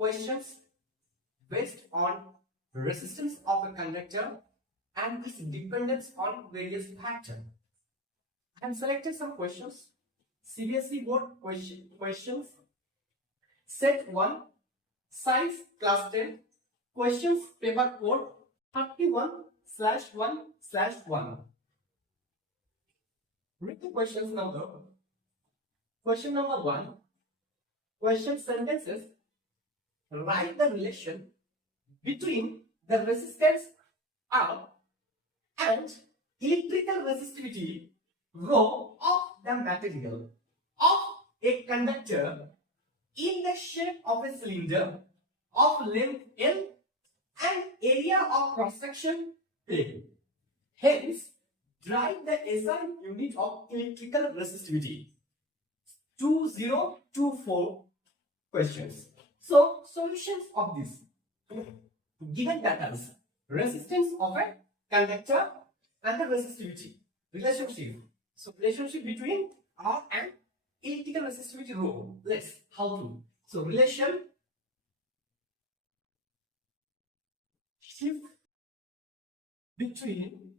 questions based on resistance of a conductor and its dependence on various factors. I have selected some questions, CBSE board questions, set 1, science class 10, questions paper code 31/1/1. Read the questions number. Question number 1. Question sentences. Write the relation between the resistance R and electrical resistivity rho of the material of a conductor in the shape of a cylinder of length L and area of cross-section A. Hence, write the SI unit of electrical resistivity. 2024 questions. So, solutions of this. Given data, resistance of a conductor and the resistivity. Relationship. So, relationship between R and electrical resistivity rho. Let's how to. So, relation shift between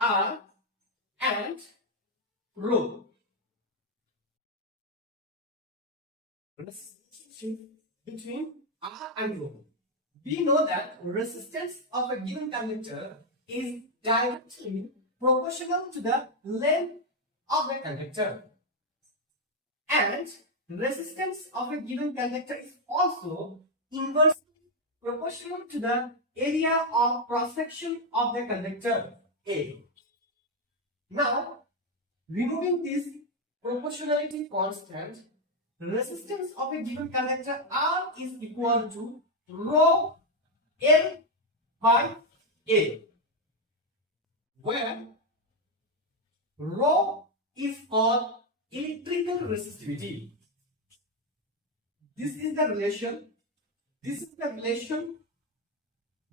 R and rho. Relationship between R and rho. We know that resistance of a given conductor is directly proportional to the length of the conductor, and resistance of a given conductor is also inversely proportional to the area of cross-section of the conductor A. Now, removing this proportionality constant, resistance of a given conductor R is equal to rho L by A, where rho is called electrical resistivity. This is the relation. This is the relation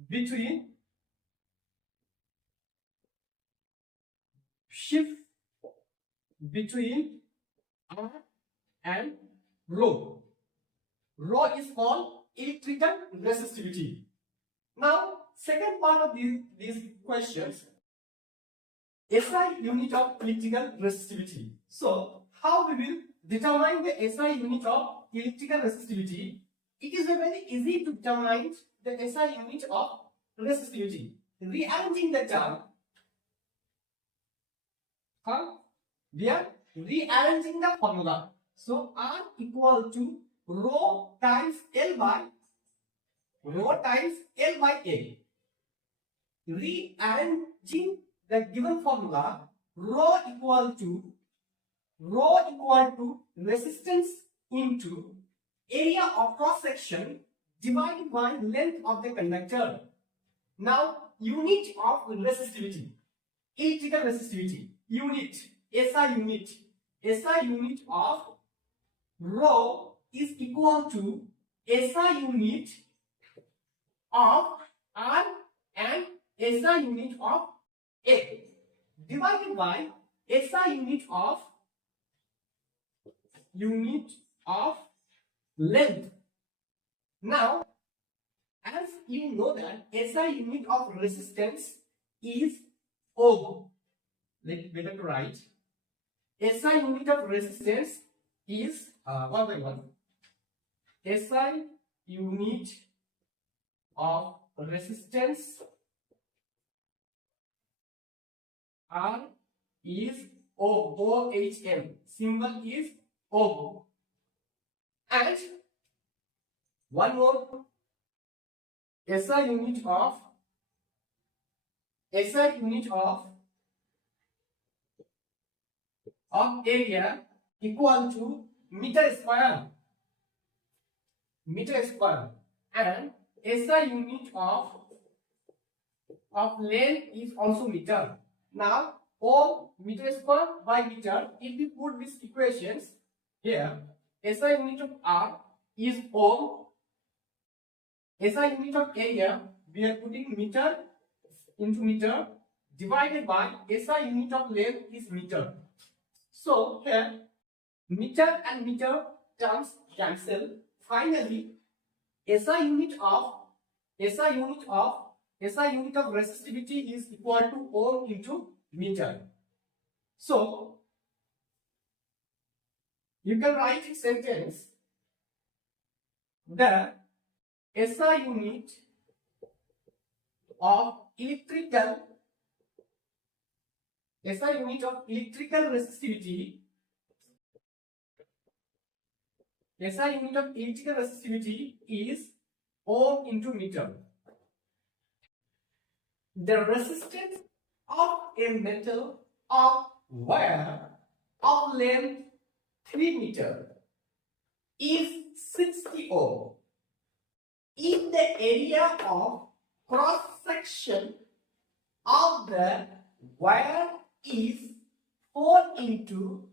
between shift between R and rho. Rho is called electrical resistivity. Now, second part of these questions, SI unit of electrical resistivity. So, how we will determine the SI unit of electrical resistivity? It is very easy to determine the SI unit of resistivity. Rearranging the term, we are rearranging the formula. So, R equal to rho times L by A. Rearranging the given formula, rho equal to resistance into area of cross section divided by length of the conductor. Now, unit of resistivity, electrical resistivity, unit, SI unit of rho is equal to SI unit of R and SI unit of A divided by SI unit of length. Now, as you know that SI unit of resistance is ohm. Let's better to write. SI unit of resistance is 1 by 1. SI unit of resistance R is ohm. OHM. Symbol is ohm. And one more, SI unit of area equal to meter square, and SI unit of length is also meter. Now, ohm meter square by meter. If we put these equations here, SI unit of R is ohm. SI unit of area, we are putting meter into meter divided by SI unit of length is meter. So here meter and meter terms cancel. Finally, SI unit of resistivity is equal to ohm into meter. So you can write in sentence the SI unit of electrical resistivity is ohm into meter. The resistance of a metal of wire of length 3 meter is 60 ohm. If the area of cross section of the wire is 4 into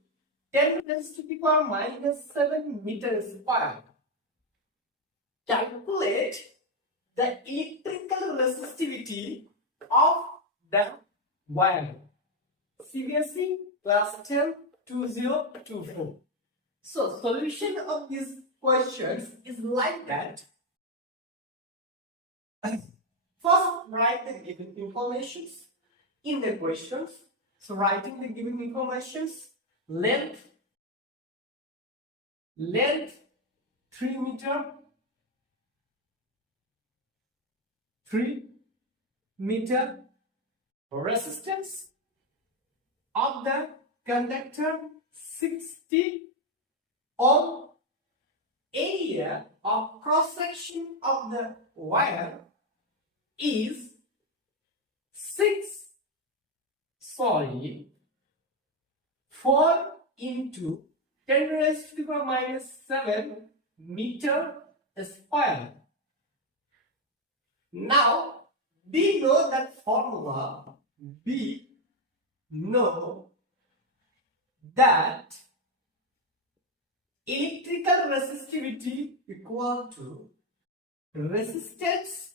10 raised to the power minus 7 meters square, calculate the electrical resistivity of the wire. CBSE class 10 2024. So solution of these questions is like that. First, write the given informations in the questions. So writing the given informations, length 3 meter, resistance of the conductor 60 ohm, area of cross section of the wire is 4 into 10 raised to the power minus 7 meter square. Now we know that formula. We know that electrical resistivity equal to resistance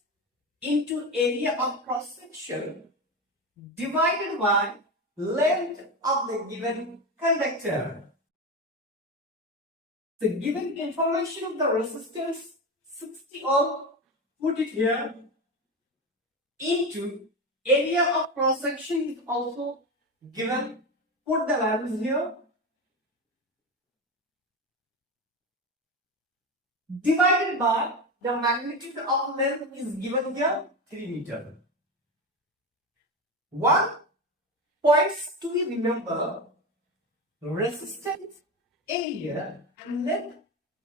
into area of cross section divided by length of the given conductor. The given information of the resistance 60 ohm, put it here, into area of cross section is also given, put the values here, divided by the magnitude of length is given here 3 meter. One points to be remember: resistance, area and length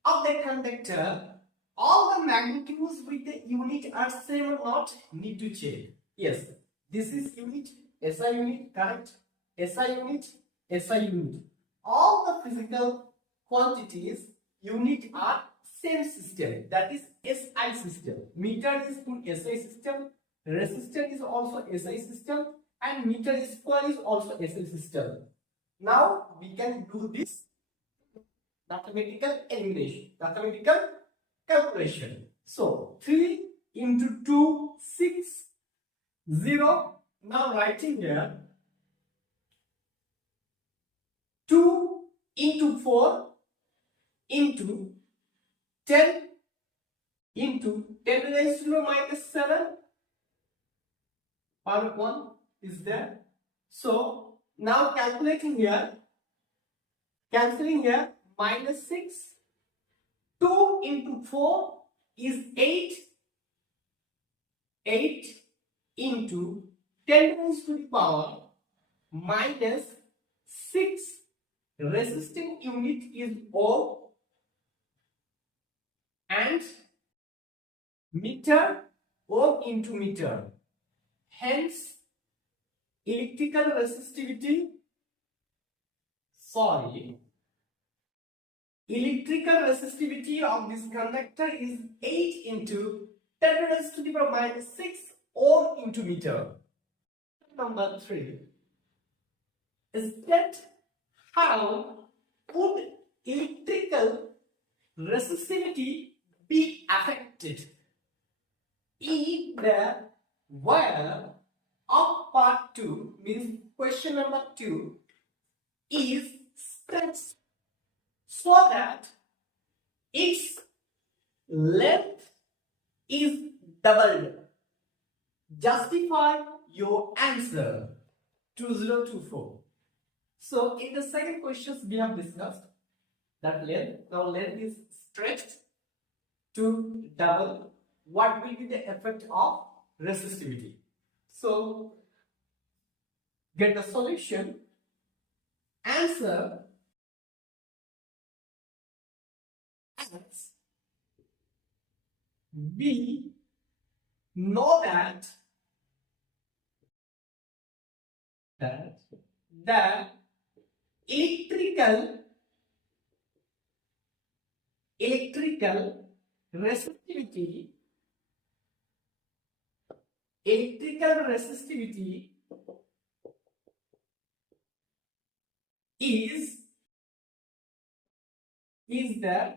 of the conductor, all the magnitudes with the unit are same or not, need to check. Yes, this is unit, SI unit, correct? SI unit, SI unit. All the physical quantities unit are same system, that is SI system. Meter is in SI system, resistor is also SI system, and meter square is also SI system. Now we can do this mathematical elimination, mathematical calculation. So 3 into 2, 6, 0. Now writing here 2 into 4 into 10 into 10 raised to the minus 7 power 1 is there. So now calculating here, cancelling here, minus 6, 2 into 4 is 8, 8 into 10 raised to the power minus 6, resisting unit is ohm, and meter, ohm into meter. Hence, electrical resistivity of this conductor is 8 into 10 raised to the power minus 6 ohm into meter. Number 3 is that how would electrical resistivity be affected if the wire of part 2, means question number 2, is stretched so that its length is doubled. Justify your answer. 2024. So in the second questions we have discussed that length. Now length is stretched to double. What will be the effect of resistivity? So get the solution. Answer as we know that the electrical resistivity is the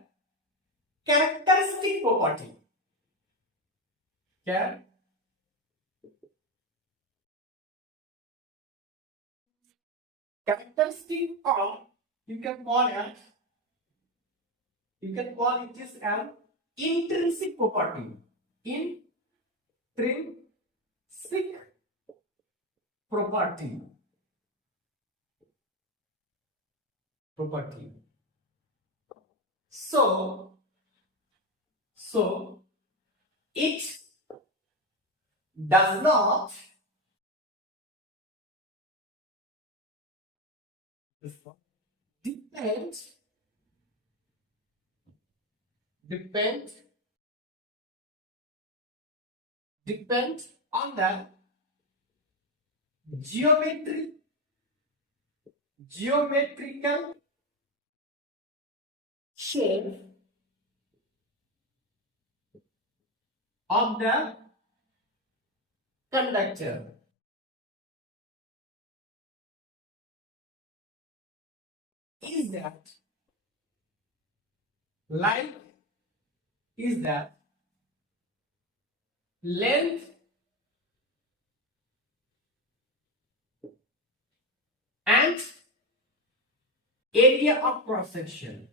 characteristic property. Characteristic, or you can call it is an intrinsic property. Intrinsic property. So it does not depend on the geometrical shape of the conductor. Is that length and area of cross section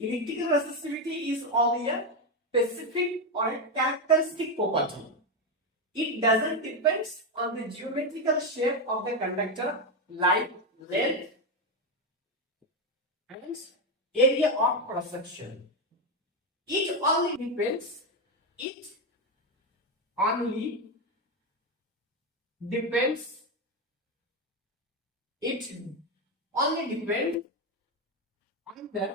Electrical resistivity is only a specific or a characteristic property. It doesn't depend on the geometrical shape of the conductor like length and area of cross section. It only depends on the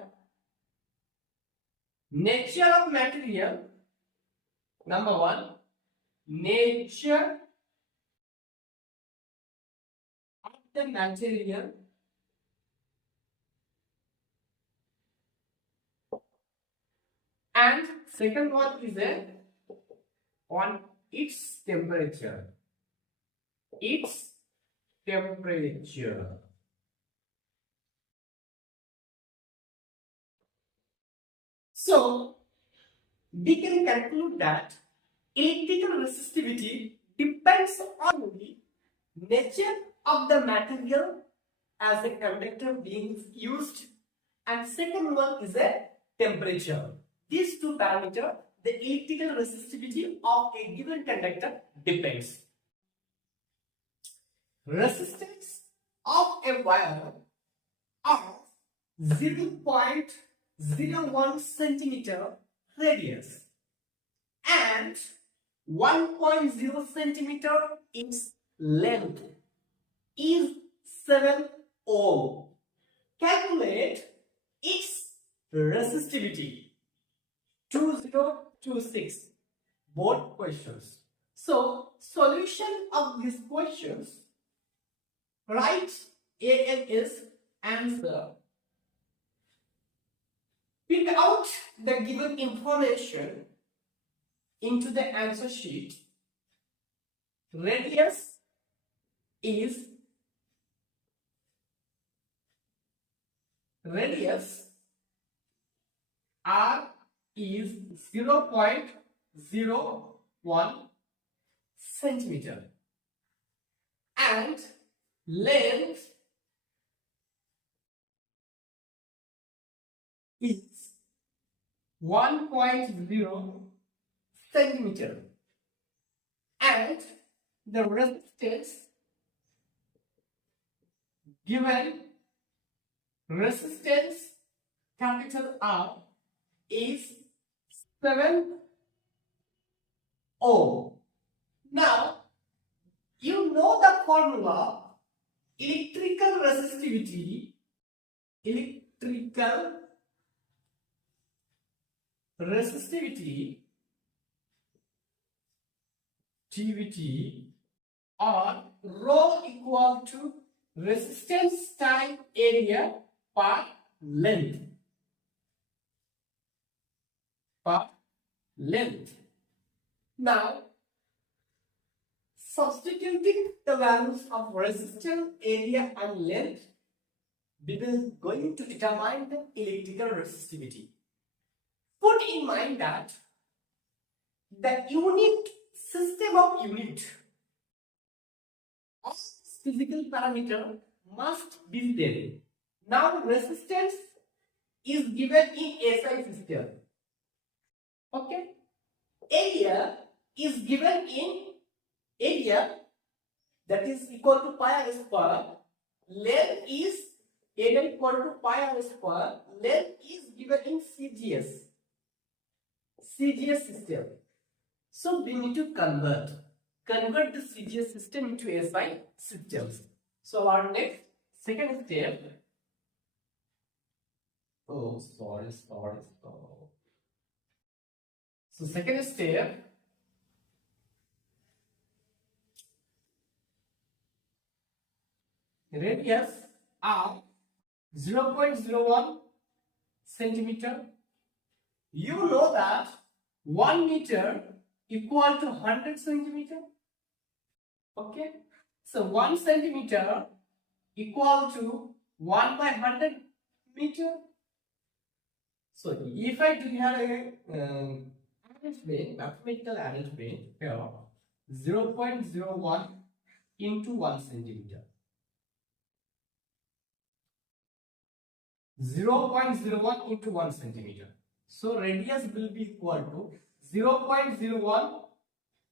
nature of material. Number one, nature of the material, and second one is on its temperature. So we can conclude that electrical resistivity depends on the nature of the material as a conductor being used, and second one is a temperature. These two parameters, the electrical resistivity of a given conductor depends. Resistance of a wire of 0.01 centimeter radius and 1.0 centimeter its length is 7 ohm. Calculate its resistivity. 2026. Both questions. So, solution of these questions. Write ANS answer. Pick out the given information into the answer sheet. Radius R is 0.01 centimeter and length is 1.0 centimeter and the resistance given resistance capital R is 7 ohm. Now you know the formula electrical resistivity GVT or rho equal to resistance time area per length. Now substituting the values of resistance area and length, we will going to determine the electrical resistivity. Put in mind that the unit system of unit of physical parameter must be there. Now resistance is given in SI system. Okay. Area is given in area that is equal to pi r square. Length is area equal to pi r square. Length is given in CGS system. So we need to convert the CGS system into SI systems. So our next second step. Oh, sorry. So second step, radius are 0.01 centimeter. You know that 1 meter equal to 100 centimeter. Okay, so 1 centimeter equal to 1 by 100 meter. So if I do have a mathematical arrangement here, 0.01 into 1 centimeter. 0.01 into 1 centimeter. So radius will be equal to 0.01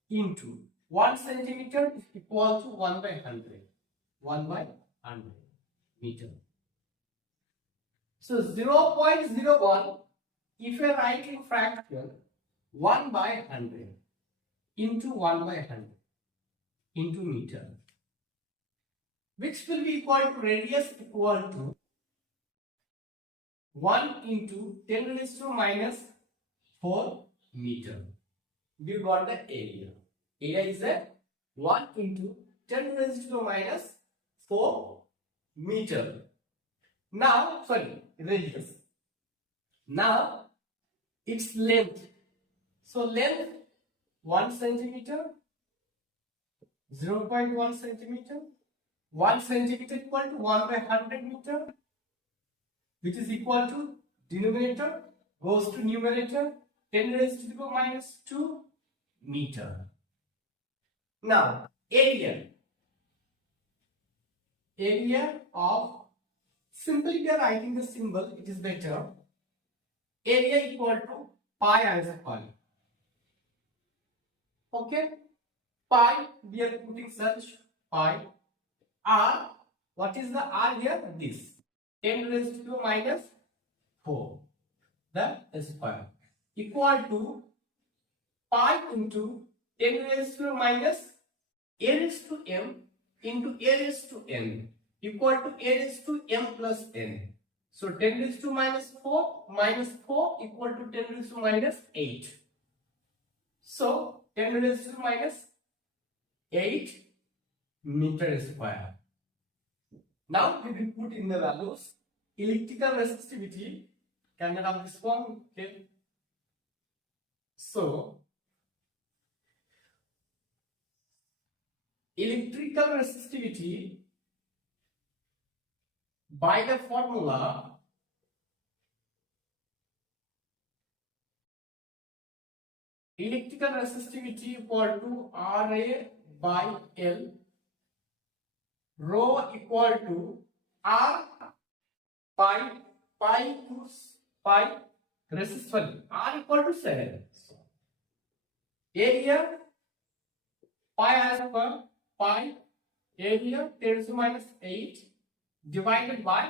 into 1 centimeter is equal to 1 by 100. 1 by 100 meter. So 0.01, if you write in fraction, 1 by 100 into 1 by 100 into meter, which will be equal to radius equal to 1 into 10 raised to minus 4 meter. We got the area. Area is a 1 into 10 raised to minus 4 meter. Now, radius. Now, its length. So, length 1 centimeter, 0.1 centimeter. 1 centimeter equal to 1 by 100 meter, which is equal to denominator goes to numerator 10 raised to the power minus 2 meter. Now area of, simply we are writing the symbol, it is better. Area equal to pi r square. Okay, pi we are putting such pi r. What is the r here? This 10 raised to the minus 4 the square equal to pi into 10 raised to the minus a raised to m into a raised to n equal to a raised to m plus n. So 10 raised to minus 4 equal to 10 raised to minus 8. So 10 raised to minus 8 meter square. Now we will put in the values. Electrical resistivity, can you have this one? Okay. So electrical resistivity by the formula electrical resistivity equal to Ra by L, rho equal to R by pi resistance, R equal to 7. Area pi as per pi, area 10 to the minus 8 divided by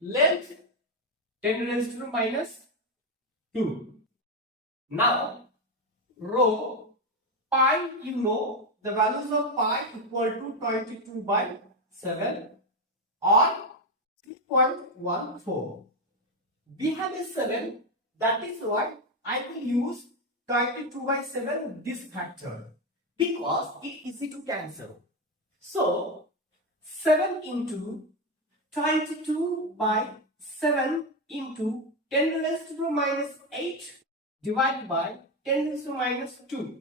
length 10 raised to the minus 2. Now rho pi, you know the values of pi equal to 22 by 7 or 3.14. We have a 7, that is why I will use 22 by 7 this factor because it is easy to cancel. So 7 into 22 by 7 into 10 raised to the minus 8 divided by 10 raised to the minus 2.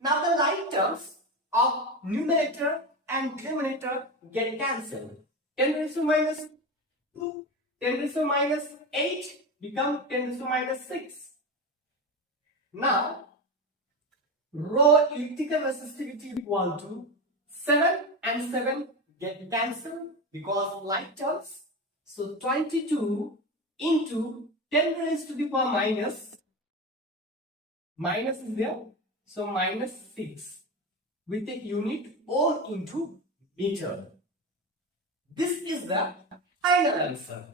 Now the like terms of numerator and denominator get cancelled. 10 raised to the minus 2, 10 raised to the minus 8 become 10 raised to the minus 6. Now rho electrical resistivity equal to 7 and 7 get cancelled because like terms. So 22 into 10 raised to the power minus is there, so minus 6. We take unit ohm into meter. This is the final answer.